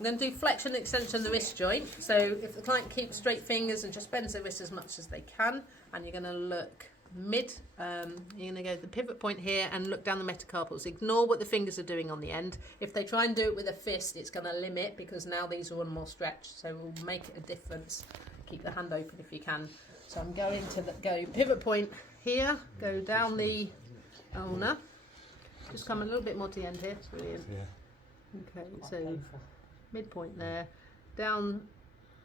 I'm going to do flexion and extension of the wrist joint. So if the client keeps straight fingers and just bends their wrist as much as they can, and you're going to look mid, you're going to go to the pivot point here and look down the metacarpals. Ignore what the fingers are doing on the end. If they try and do it with a fist, it's going to limit, because now these are one more stretch, so we'll make it a difference. Keep the hand open if you can. So I'm going to go pivot point here, go down the ulnar, just come a little bit more to the end here. Brilliant. Okay, so midpoint there, down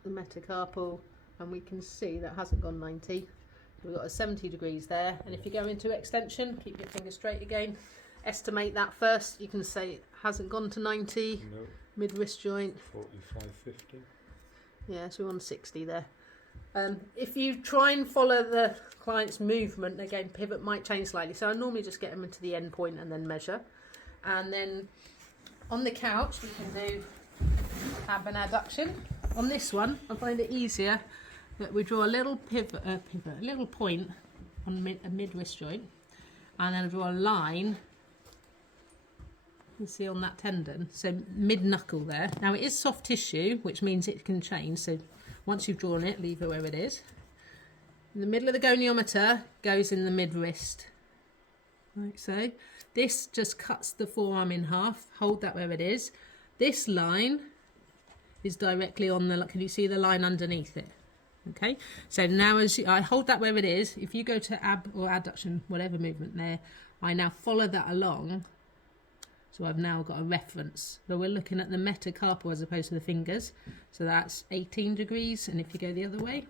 the metacarpal, and we can see that hasn't gone 90. So we've got a 70 degrees there, and if you go into extension, keep your finger straight again. Estimate that first. You can say it hasn't gone to 90. No. Mid wrist joint. 45, 50. Yeah, so we're on 60 there. If you try and follow the client's movement, again, pivot might change slightly. So I normally just get them into the end point and then measure. And then on the couch, we can do ab and adduction. On this one, I find it easier that we draw a little pivot, a little point on a mid wrist joint, and then draw a line. You see on that tendon, so mid knuckle there. Now it is soft tissue, which means it can change. So once you've drawn it, leave it where it is. In the middle of the goniometer goes in the mid wrist, like so. This just cuts the forearm in half. Hold that where it is. This line is directly on the, can you see the line underneath it? Okay, so now as I hold that where it is, if you go to ab or adduction, whatever movement there, I now follow that along. So I've now got a reference. So we're looking at the metacarpal as opposed to the fingers. So that's 18 degrees, and if you go the other way.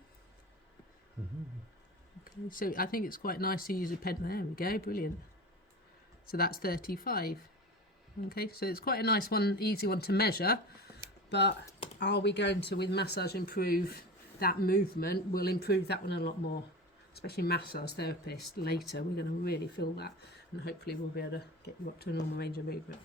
Okay, so I think it's quite nice to use a pen. There we go, brilliant. So that's 35. Okay, so it's quite a nice one, easy one to measure. But are we going to, with massage, improve that movement? We'll improve that one a lot more, especially massage therapists later. We're going to really feel that, and hopefully we'll be able to get you up to a normal range of movement.